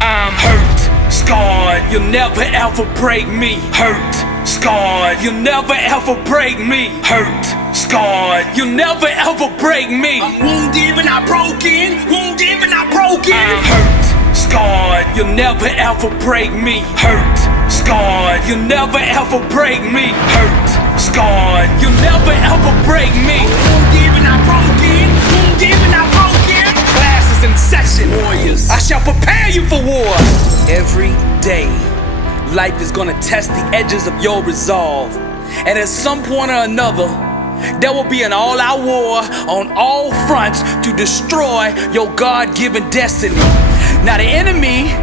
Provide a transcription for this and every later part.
I'm hurt, scarred, you'll never ever break me. Hurt, scarred, you'll never ever break me. Hurt, scarred, you'll never ever break me. I'm wounded but not broken, wounded but not broken. I'm hurt, scarred, you'll never ever break me. Hurt, scarred, you'll never ever break me. Hurt, scarred, you'll never ever break me. Wounded but not broken, wounded but not broken. Classes in session, warriors, I shall prepare you for war. Every day, life is gonna test the edges of your resolve. And at some point or another, there will be an all-out war on all fronts to destroy your God-given destiny. Now the enemy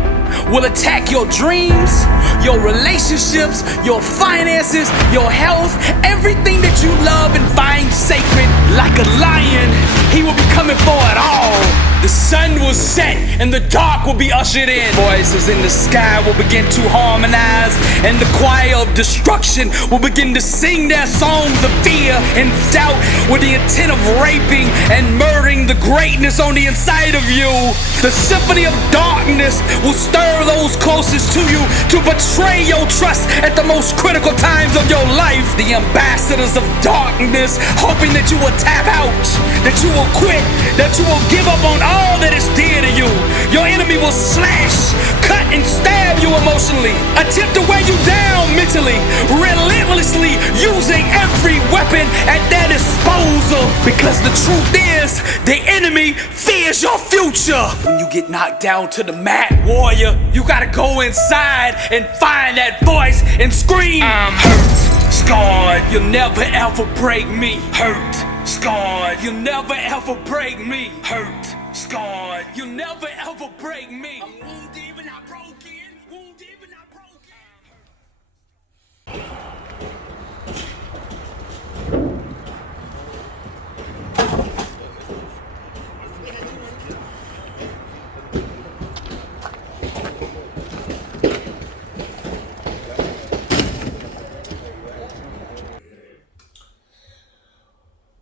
will attack your dreams, your relationships, your finances, your health, everything that you love and find sacred. Like a lion, he will be coming for it all. The sun will set and the dark will be ushered in. Voices in the sky will begin to harmonize, and the choir of destruction will begin to sing their songs of fear and doubt with the intent of raping and murdering the greatness on the inside of you. The symphony of darkness will stir those closest to you to betray your trust at the most critical times of your life. The ambassadors of darkness, hoping that you will tap out, that you will quit, that you will give up on all that is dear to you. Your enemy will slash, cut, and stab you emotionally, attempt to wear you down mentally, relentlessly using every weapon at their disposal. Because the truth is, the enemy fears your future. When you get knocked down to the mat, warrior, you gotta go inside and find that voice and scream. I'm hurt, scarred, you'll never ever break me. Hurt, scarred, you'll never ever break me. Hurt, scarred, you'll never ever break me. I'm wounded but not broken, wounded but not broken.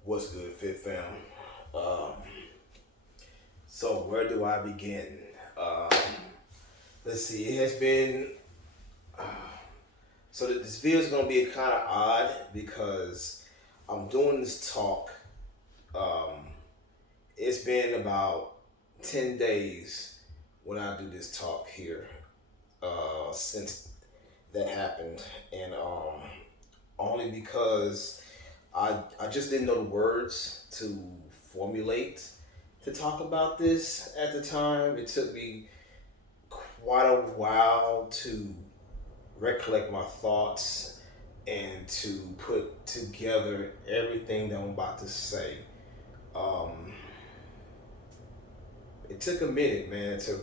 What's good, Fit Fam? So where do I begin? Let's see. It has been. So this video is gonna be kind of odd because I'm doing this talk. It's been about 10 days when I do this talk here since that happened, and only because I just didn't know the words to formulate to talk about this at the time. It took me quite a while to recollect my thoughts and to put together everything that I'm about to say. It took a minute, man, to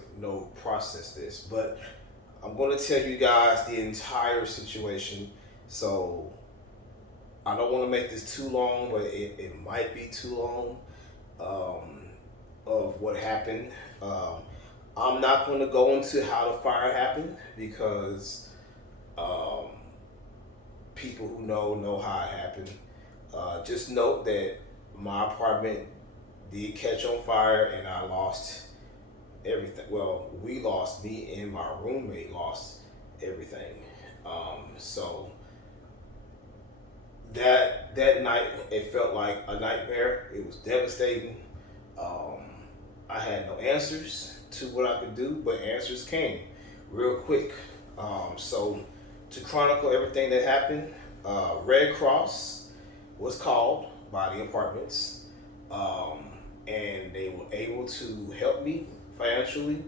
process this, but I'm going to tell you guys the entire situation. So I don't want to make this too long, but it might be too long of what happened. I'm not going to go into how the fire happened because people who know how it happened. Just note that my apartment did catch on fire and I lost everything. Well, we lost, me and my roommate lost everything. So that night, it felt like a nightmare. It was devastating. I had no answers to what I could do, but answers came real quick. So to chronicle everything that happened, Red Cross was called by the apartments, and they were able to help me financially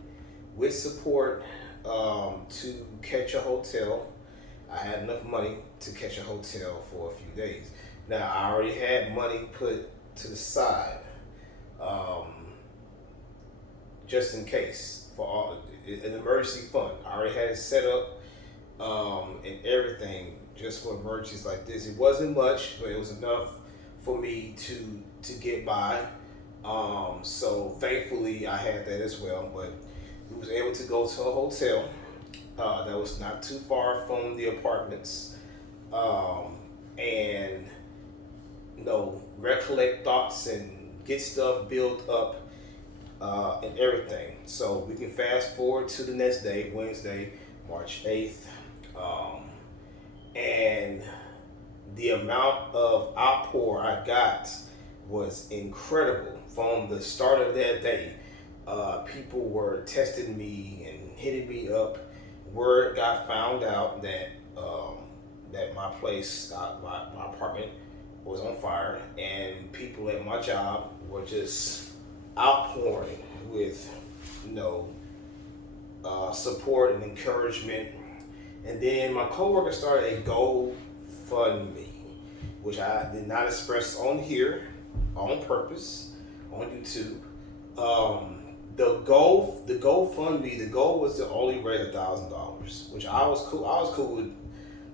with support to catch a hotel. I had enough money to catch a hotel for a few days. Now, I already had money put to the side, just in case, for an emergency fund. I already had it set up and everything just for emergencies like this. It wasn't much, but it was enough for me to get by. So thankfully I had that as well, but we was able to go to a hotel that was not too far from the apartments, and recollect thoughts and get stuff built up and everything. So we can fast forward to the next day, Wednesday, March 8th. And the amount of outpour I got was incredible from the start of that day. People were testing me and hitting me up. Word got found out that that my place, my apartment, was on fire, and people at my job were just outpouring with, support and encouragement. And then my coworker started a GoFundMe, which I did not express on here on purpose on YouTube. The GoFundMe, the goal was to only raise $1,000, which I was cool. I was cool with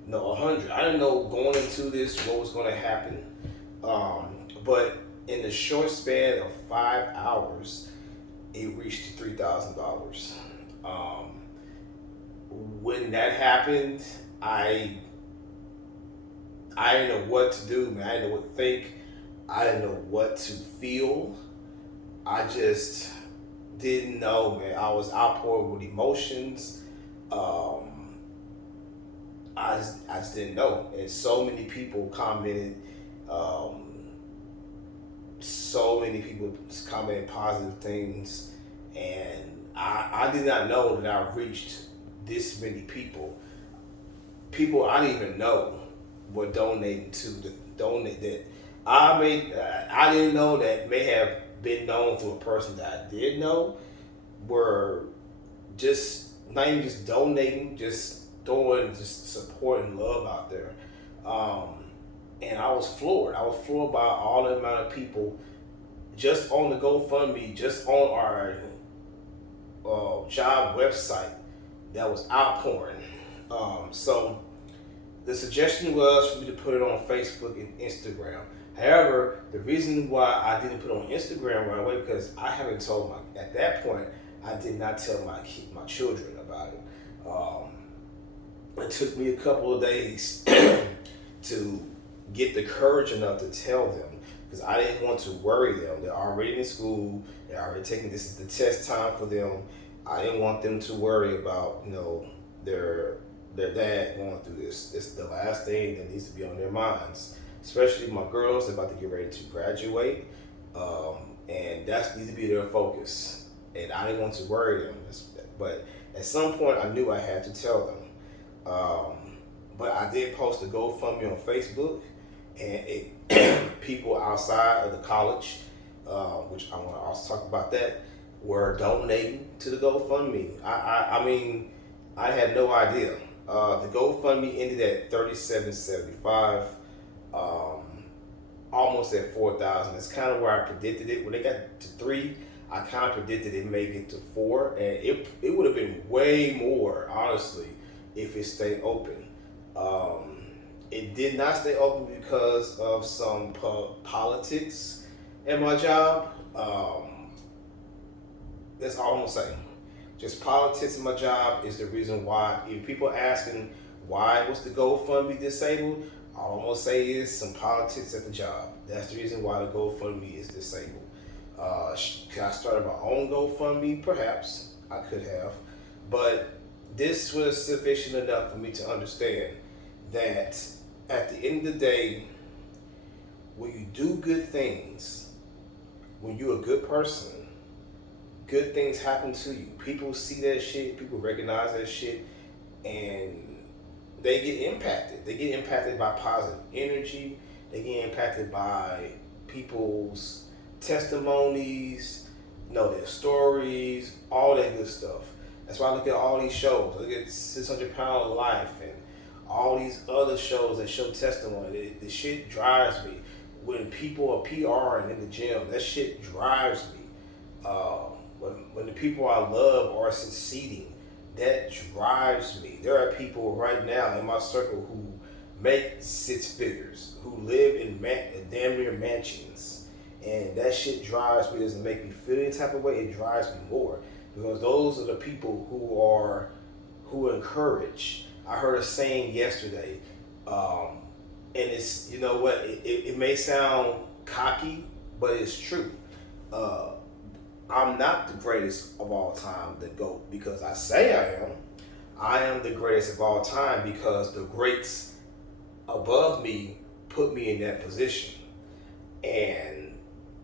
100. I didn't know going into this what was going to happen, but in the short span of 5 hours, it reached $3,000. When that happened, I didn't know what to do, man. I didn't know what to think. I didn't know what to feel. I just didn't know, man. I was outpouring with emotions. I just didn't know. And so many people commented, positive things. And I did not know that I reached this many people. People I didn't even know were donating to the donate that I didn't know that may have been known through a person that I did know, were just not even just donating, just throwing just support and love out there. And I was floored. I was floored by all the amount of people just on the GoFundMe, just on our job website that was outpouring. So the suggestion was for me to put it on Facebook and Instagram. However, the reason why I didn't put it on Instagram right away, because I haven't told at that point, I did not tell my children about it. It took me a couple of days to get the courage enough to tell them, because I didn't want to worry them. They're already in school. They're already taking, this is the test time for them. I didn't want them to worry about, their dad going through this. This is the last thing that needs to be on their minds, especially my girls. They're about to get ready to graduate, and that needs to be their focus. And I didn't want to worry them, but at some point I knew I had to tell them. But I did post a GoFundMe on Facebook, and people outside of the college, which I want to also talk about that, were donating to the GoFundMe. I mean, I had no idea. The GoFundMe ended at $37.75, almost at $4,000. That's kind of where I predicted it. When they got to 3, I kind of predicted it may get to 4, and it would have been way more, honestly, if it stayed open. It did not stay open because of some politics at my job. That's all I'm gonna say. Just politics in my job is the reason why. If people are asking why was the GoFundMe disabled, all I'm gonna say is some politics at the job. That's the reason why the GoFundMe is disabled. Could I start my own GoFundMe? Perhaps I could have, but this was sufficient enough for me to understand that at the end of the day, when you do good things, when you're a good person, good things happen to you. People see that shit, people recognize that shit, and they get impacted. They get impacted by positive energy. They get impacted by people's testimonies, their stories, all that good stuff. That's why I look at all these shows. Look at 600 Pound Life and all these other shows that show testimony. The shit drives me. When people are PRing in the gym, that shit drives me. When the people I love are succeeding, that drives me. There are people right now in my circle who make 6 figures, who live in damn near mansions, and that shit drives me. It doesn't make me feel any type of way. It drives me more, because those are the people who encourage. I heard a saying yesterday, and it's, it may sound cocky, but it's true. I'm not the greatest of all time, the GOAT, because I say I am. I am the greatest of all time because the greats above me put me in that position. And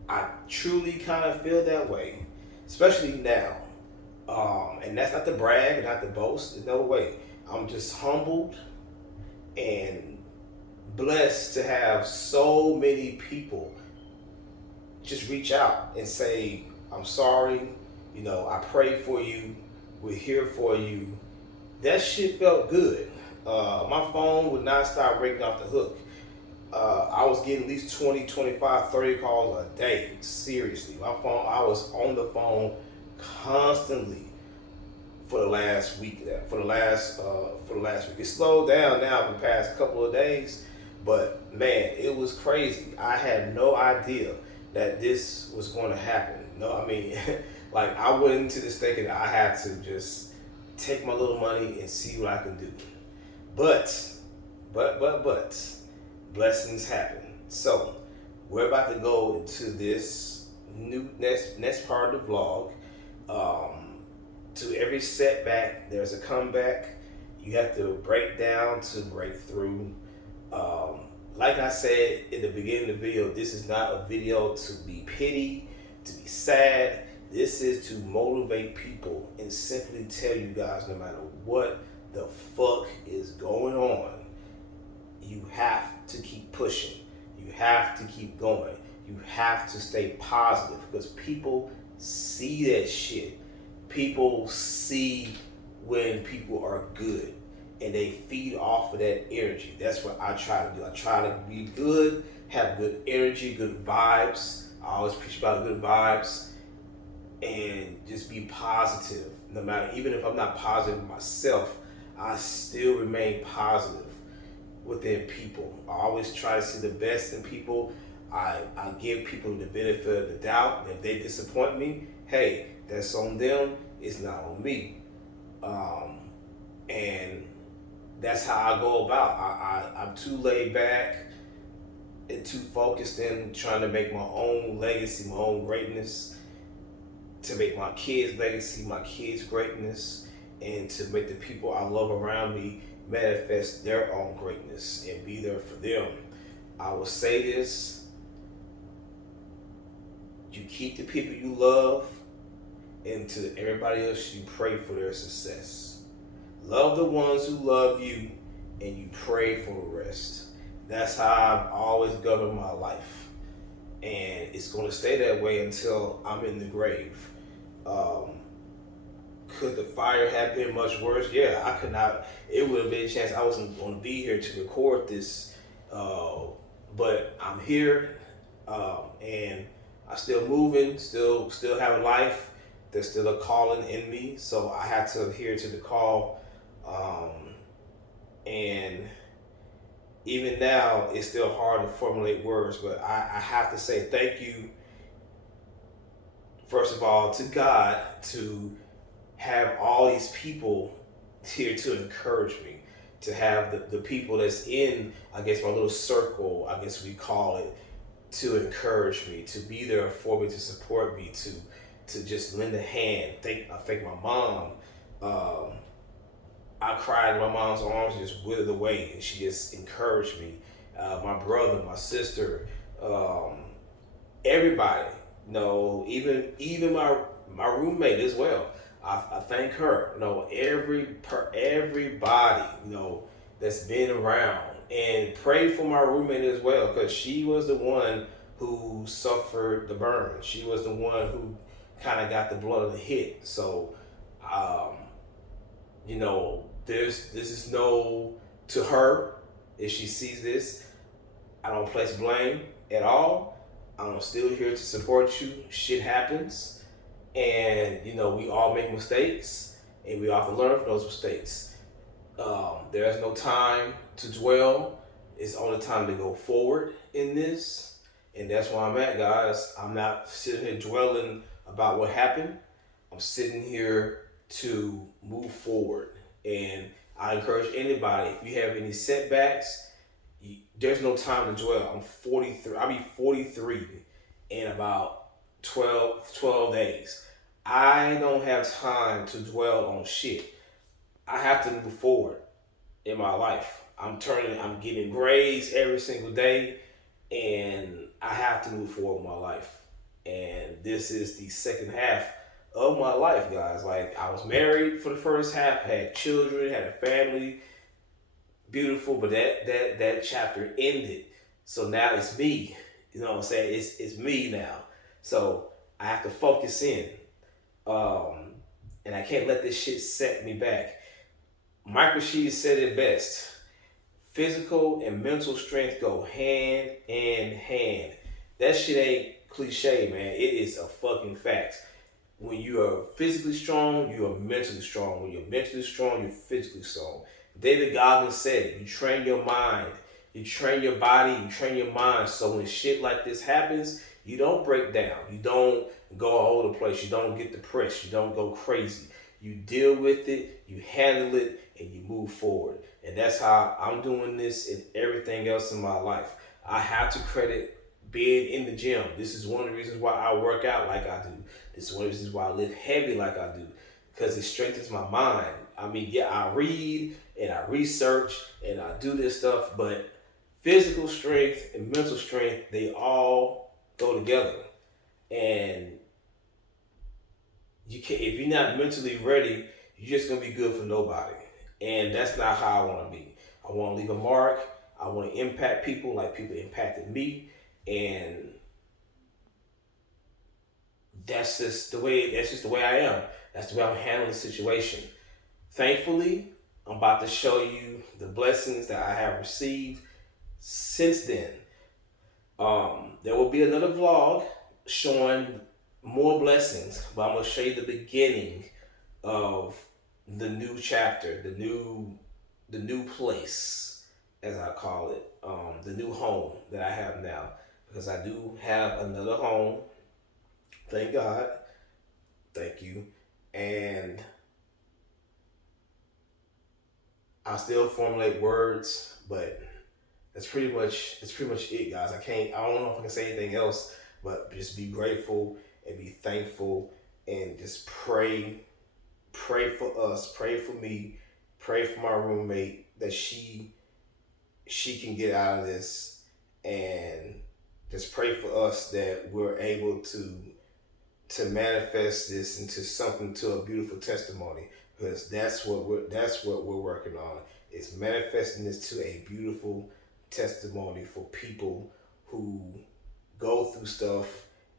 I truly kind of feel that way, especially now. And that's not to brag, not to boast, no way. I'm just humbled and blessed to have so many people just reach out and say, I'm sorry, I pray for you, we're here for you. That shit felt good. My phone would not stop ringing off the hook. I was getting at least 20, 25, 30 calls a day. Seriously. I was on the phone constantly for the last week. For the last week. It slowed down now for the past couple of days, but man, it was crazy. I had no idea that this was going to happen. Like I went into this thinking I had to just take my little money and see what I can do. But blessings happen. So we're about to go into this next part of the vlog. To every setback, there's a comeback. You have to break down to break through. Like I said in the beginning of the video, this is not a video to be pity, to be sad. This is to motivate people and simply tell you guys, no matter what the fuck is going on, you have to keep pushing. You have to keep going. You have to stay positive because people see that shit. People see when people are good and they feed off of that energy. That's what I try to do. I try to be good, have good energy, good vibes. I always preach about good vibes and just be positive. No matter, even if I'm not positive myself, I still remain positive within people. I always try to see the best in people. I give people the benefit of the doubt. If they disappoint me, hey, that's on them. It's not on me. And that's how I go about. I'm too laid back and too focused in trying to make my own legacy, my own greatness, to make my kids' legacy, my kids' greatness, and to make the people I love around me manifest their own greatness and be there for them. I will say this: you keep the people you love, and to everybody else you pray for their success. Love the ones who love you, and you pray for the rest. That's how I've always governed my life, and it's going to stay that way until I'm in the grave. Could the fire have been much worse? Yeah, I could not. It would have been a chance I wasn't going to be here to record this, but I'm here, and I'm still moving, still have a life. There's still a calling in me, so I had to adhere to the call. And even now, it's still hard to formulate words, but I have to say thank you, first of all, to God, to have all these people here to encourage me, to have the people that's in, I guess, my little circle, I guess we call it, to encourage me, to be there for me, to support me, to just lend a hand. I thank my mom. I cried in my mom's arms, just withered away, and she just encouraged me. My brother, my sister, everybody, even my roommate as well. I thank her. Everybody, that's been around, and pray for my roommate as well, because she was the one who suffered the burn. She was the one who kind of got the blood of the hit. So, this is no to her. If she sees this, I don't place blame at all. I'm still here to support you. Shit happens, and we all make mistakes, and we have to learn from those mistakes. There's no time to dwell. It's only time to go forward in this, and that's where I'm at, guys. I'm not sitting here dwelling about what happened. I'm sitting here to move forward, and I encourage anybody, if you have any setbacks, there's no time to dwell. I'm 43. I'll be 43 in about 12 days. I don't have time to dwell on shit. I have to move forward in my life. I'm getting grades every single day, and I have to move forward in my life. And this is the second half of my life, guys. Like, I was married for the first half, had children, had a family, beautiful, but that chapter ended. So now it's me. You know what I'm saying? It's me now. So I have to focus in. And I can't let this shit set me back. Michael Sheed said it best. Physical and mental strength go hand in hand. That shit ain't cliche, man. It is a fucking fact. When you are physically strong, you are mentally strong. When you're mentally strong, you're physically strong. David Goggins said it. You train your mind. You train your body. You train your mind. So when shit like this happens, you don't break down. You don't go all over the place. You don't get depressed. You don't go crazy. You deal with it. You handle it. And you move forward. And that's how I'm doing this and everything else in my life. I have to credit being in the gym. This is one of the reasons why I work out like I do. This is one of the reasons why I lift heavy like I do. Because it strengthens my mind. I mean, yeah, I read and I research and I do this stuff, but physical strength and mental strength, they all go together. And you can't, if you're not mentally ready, you're just gonna be good for nobody. And that's not how I want to be. I want to leave a mark. I want to impact people like people impacted me. And that's just the way I am. That's the way I'm handling the situation. Thankfully, I'm about to show you the blessings that I have received since then. There will be another vlog showing more blessings, but I'm going to show you the beginning of the new chapter, the new place, as I call it, the new home that I have now, because I do have another home. Thank God, thank you, and I still formulate words, but it's pretty much it, guys. I don't know if I can say anything else, but just be grateful and be thankful and just pray for us, pray for me, pray for my roommate that she can get out of this, and just pray for us that we're able to manifest this into something, to a beautiful testimony, because that's what we're working on, is manifesting this to a beautiful testimony for people who go through stuff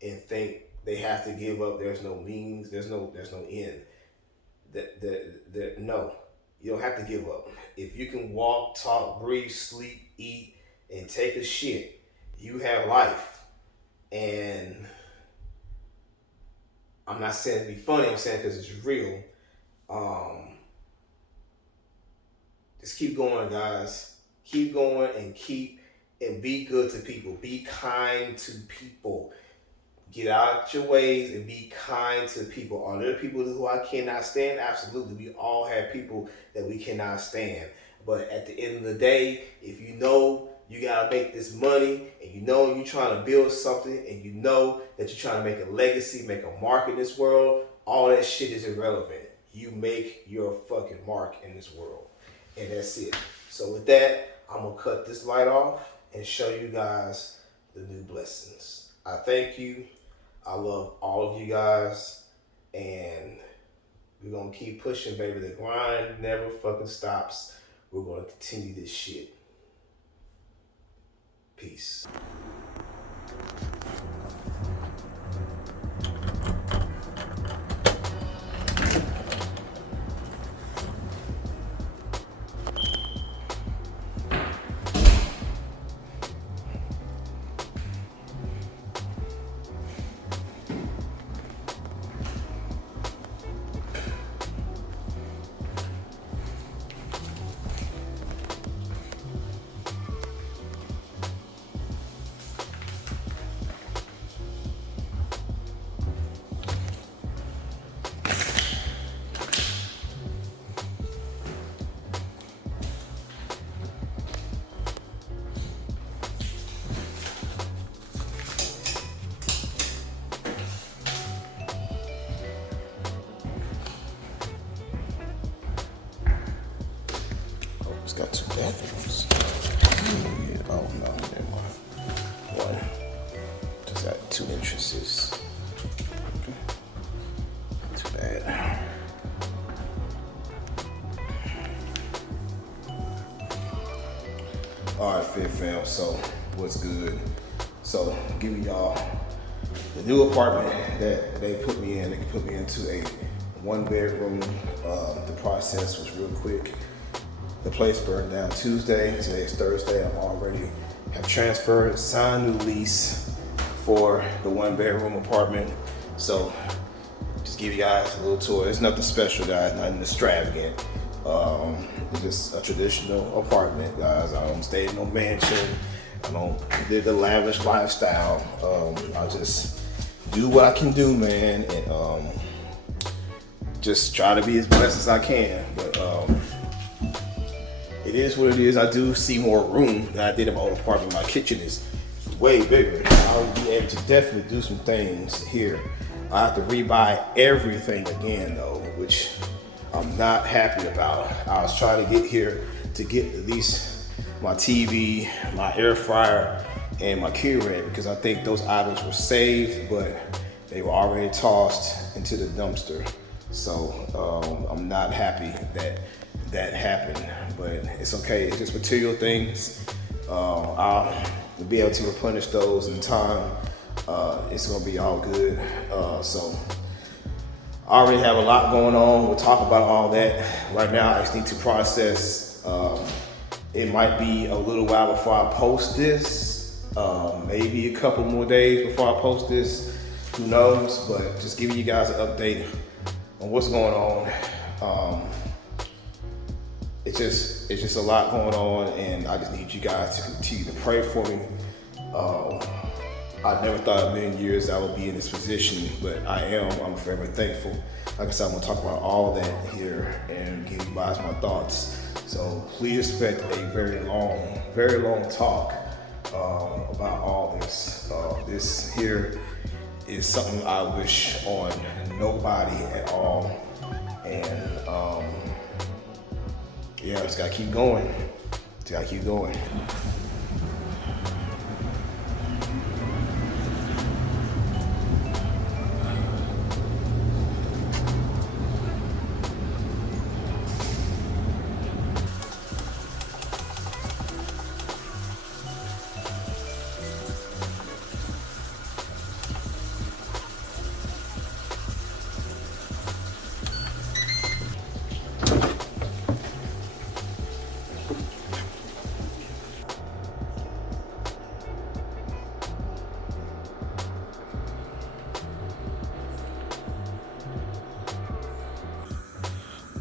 and think they have to give up. There's no means, there's no end. No, you don't have to give up. If you can walk, talk, breathe, sleep, eat, and take a shit, you have life. And I'm not saying to be funny, I'm saying because it's real. Just keep going, guys. Keep going and be good to people. Be kind to people. Get out your ways and be kind to people. Are there people who I cannot stand? Absolutely. We all have people that we cannot stand. But at the end of the day, if you know you got to make this money, and you know you're trying to build something, and you know that you're trying to make a legacy, make a mark in this world, all that shit is irrelevant. You make your fucking mark in this world. And that's it. So with that, I'm going to cut this light off and show you guys the new blessings. I thank you. I love all of you guys, and we're going to keep pushing, baby. The grind never fucking stops. We're going to continue this shit. Peace. It's got 2 bathrooms. Yeah, oh no, never mind. One. Just got 2 entrances. Okay. Not too bad. Alright, Fit Fam, so what's good? So, giving y'all the new apartment that they put me in. They put me into a 1-bedroom. The process was real quick. The place burned down Tuesday. Today's Thursday. I'm already have transferred, signed new lease for the 1-bedroom apartment. So, just give you guys a little tour. It's nothing special, guys. Nothing extravagant. It's just a traditional apartment, guys. I don't stay in no mansion. I don't live the lavish lifestyle. I just do what I can do, man, and just try to be as blessed as I can. But it is what it is. I do see more room than I did in my old apartment. My kitchen is way bigger. I'll be able to definitely do some things here. I have to rebuy everything again, though, which I'm not happy about. I was trying to get here to get at least my TV, my air fryer, and my Keurig, because I think those items were saved, but they were already tossed into the dumpster. So I'm not happy that that happened, but it's okay. It's just material things. I'll be able to replenish those in time. It's gonna be all good. So I already have a lot going on. We'll talk about all that. Right now, I just need to process. It might be a little while before I post this. Maybe a couple more days before I post this. Who knows? But just giving you guys an update on what's going on. It's just a lot going on, and I just need you guys to continue to pray for me. I never thought in a million years I would be in this position, but I am. I'm forever thankful. Like I said, I'm gonna talk about all that here and give you guys my thoughts. So please expect a very long talk about all this. This here is something I wish on nobody at all, and yeah, just gotta keep going. Just gotta keep going.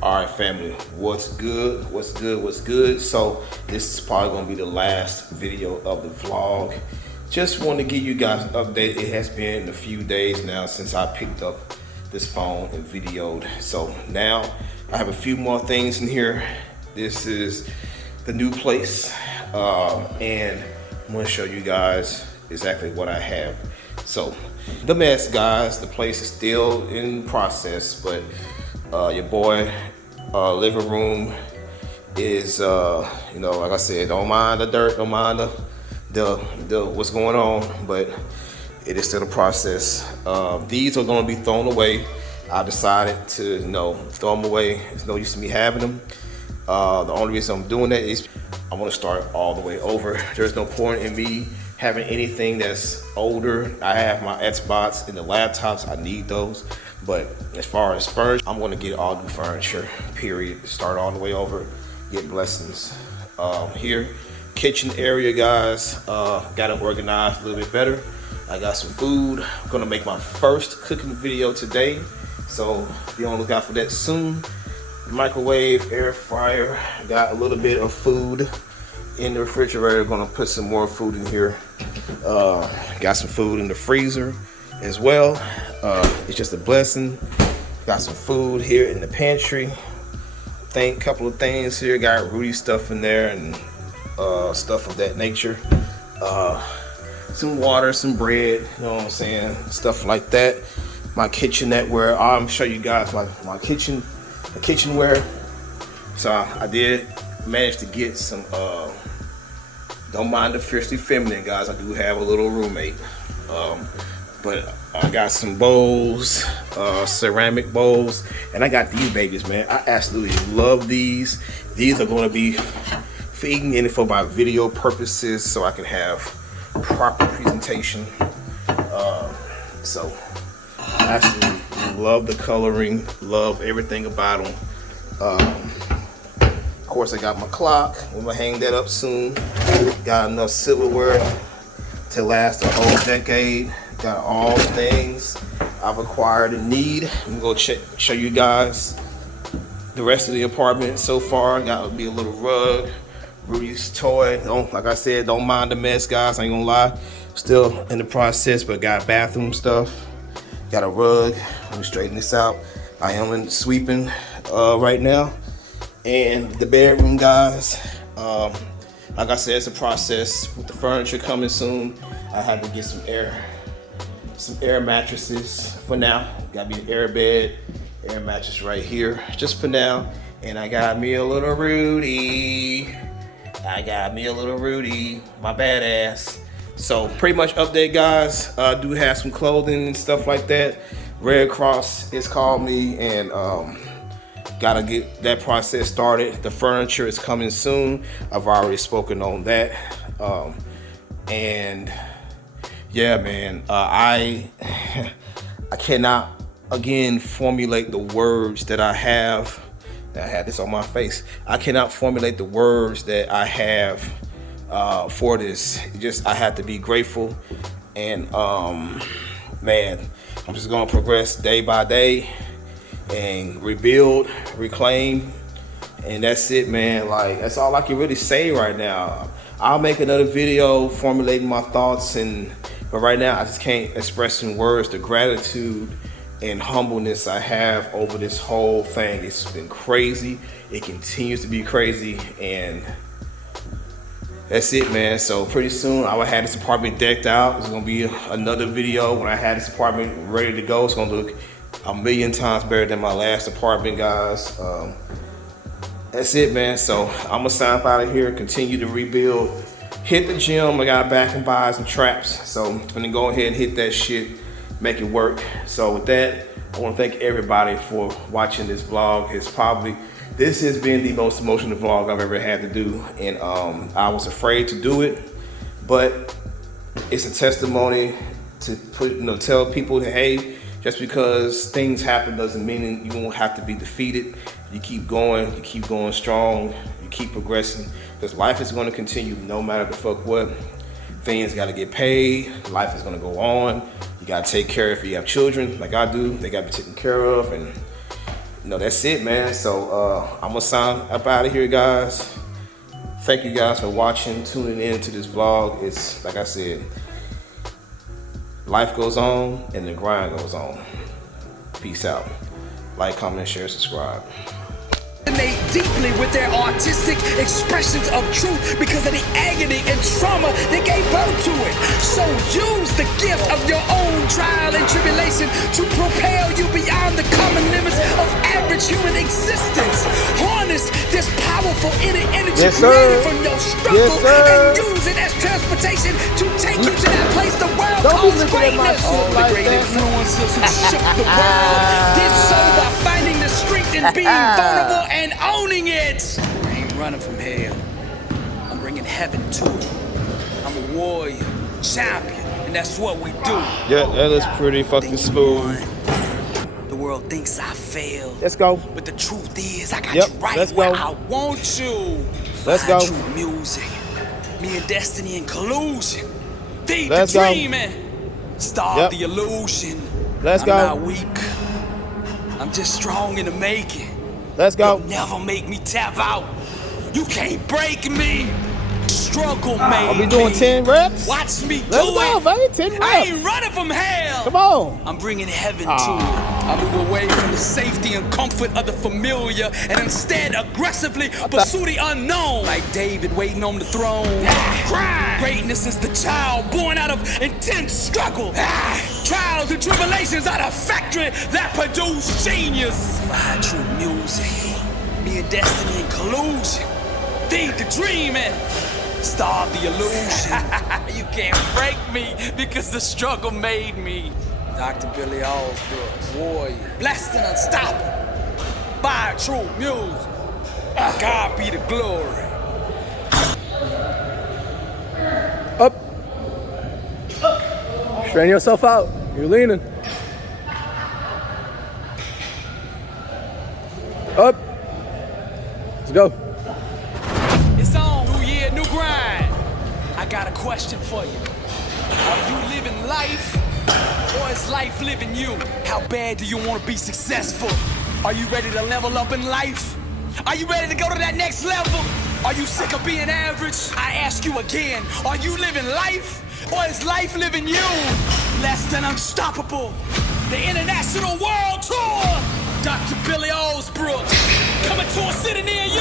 All right, family, what's good? What's good? What's good? So this is probably gonna be the last video of the vlog. Just want to give you guys an update. It has been a few days now since I picked up this phone and videoed. So now I have a few more things in here. This is the new place, and I'm gonna show you guys exactly what I have. So the mess, guys, the place is still in process, but your boy living room is you know, like I said, don't mind the dirt, don't mind the what's going on, but it is still a process. These are going to be thrown away. I decided to, you know, throw them away. There's no use in me having them. The only reason I'm doing that is I want to start all the way over. There's no point in me having anything that's older. I have my Xbox and the laptops. I need those. But as far as furniture, I'm going to get all new furniture, period. Start all the way over, get blessings. Here, kitchen area, guys, got it organized a little bit better. I got some food. I'm going to make my first cooking video today, so be on the lookout for that soon. Microwave, air fryer, got a little bit of food in the refrigerator. Going to put some more food in here. Got some food in the freezer as well. It's just a blessing. Got some food here in the pantry. Couple of things here. Got Rudy stuff in there and stuff of that nature. Some water, some bread, you know what I'm saying? Stuff like that. My kitchenette ware. I'm show you guys my kitchenware. So I did managed to get some, don't mind the fiercely feminine, guys. I do have a little roommate. But I got some bowls, ceramic bowls, and I got these babies, man. I absolutely love these. These are going to be feeding in for my video purposes, so I can have proper presentation. So I absolutely love the coloring, love everything about them. Of course, I got my clock. I'm gonna hang that up soon. Got enough silverware to last a whole decade. Got all the things I've acquired and need. I'm gonna go show you guys the rest of the apartment so far. Got me a little rug, Rudy's toy. Like I said, don't mind the mess, guys. I ain't gonna lie. Still in the process, but got bathroom stuff. Got a rug. Let me straighten this out. I am in sweeping right now. And the bedroom, guys. Like I said, it's a process. With the furniture coming soon, I had to get some air mattresses for now. Got me an air bed, air mattress right here, just for now. And I got me a little Rudy. My badass. So pretty much update, guys. I do have some clothing and stuff like that. Red Cross has called me, and gotta get that process started. The furniture is coming soon. I've already spoken on that. And yeah, man, I cannot again formulate the words that I have. I had this on my face. I cannot formulate the words that I have for this. I have to be grateful, and man, I'm just gonna progress day by day and rebuild, reclaim, and that's it, man. Like, that's all I can really say right now. I'll make another video formulating my thoughts, but right now I just can't express in words the gratitude and humbleness I have over this whole thing. It's been crazy. It continues to be crazy, and that's it, man. So pretty soon I will have this apartment decked out. There's gonna be another video when I have this apartment ready to go. It's gonna look a million times better than my last apartment, guys. That's it, man. So I'm gonna sign up out of here, continue to rebuild, hit the gym. I got back and buy some traps, so I'm gonna go ahead and hit that shit, make it work. So with that, I want to thank everybody for watching this vlog. This has been the most emotional vlog I've ever had to do, and I was afraid to do it, but it's a testimony to tell people that, hey, just because things happen doesn't mean you won't have to be defeated. You keep going, strong, you keep progressing, because life is going to continue no matter the fuck what. Things got to get paid, life is going to go on. You got to take care of, if you have children like I do, they got to be taken care of, and that's it, man. So I'm gonna sign up out of here, guys. Thank you guys for watching, tuning in to this vlog. It's like I said, life goes on and the grind goes on. Peace out. Like, comment, share, subscribe. Resonate deeply with their artistic expressions of truth because of the agony and trauma that gave birth to it. So use the gift of your own trial and tribulation to propel you beyond the common limits of average human existence. Harness this powerful inner energy created from your struggle and use it as transportation to take you to that place the world calls greatness. All the great influencers who shook the world did so by finding the strength in being vulnerable and owning it. I ain't running from hell. I'm bringing heaven to it. I'm a warrior, champion, and that's what we do. Yeah, that is pretty fucking smooth. The world thinks I failed. Let's go. But the truth is, I got you right where I want you. Let's go. True music. Me and destiny in collusion. Feed the dream and starve the illusion. Let's go. I'm not weak. I'm just strong in the making. Let's go. You'll never make me tap out. You can't break me. Struggle made I'll be doing 10 reps. Watch me do Let's go, it. baby. 10 reps. I ain't running from hell. Come on. I'm bringing heaven to it. I move away from the safety and comfort of the familiar and instead aggressively pursue the unknown. Like David waiting on the throne. Greatness is the child born out of intense struggle. Trials and tribulations are the factory that produce genius. Find true music. Me and destiny in collusion. feed the dream and starve the illusion. You can't break me because the struggle made me. Dr. Billy Allsbrook, warrior, blessed and unstoppable by true music. God be the glory. Up. Strain yourself out. You're leaning. Up. Let's go. It's on, new year, new grind. I got a question for you. Are you living life or is life living you? How bad do you want to be successful? Are you ready to level up in life? Are you ready to go to that next level? Are you sick of being average? I ask you again, are you living life or is life living you? Less than unstoppable. The international world tour. Dr. Billy Allsbrook coming to a city near you.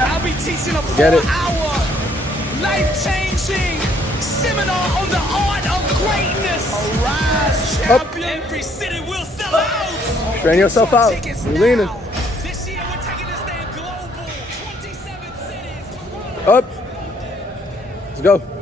I'll be teaching a 4-hour life-changing seminar on the art of greatness. Arise, champion. Every city will sell out. Strain yourself out. You're leaning. This year we're taking this thing global. 27 cities. Up. Let's go.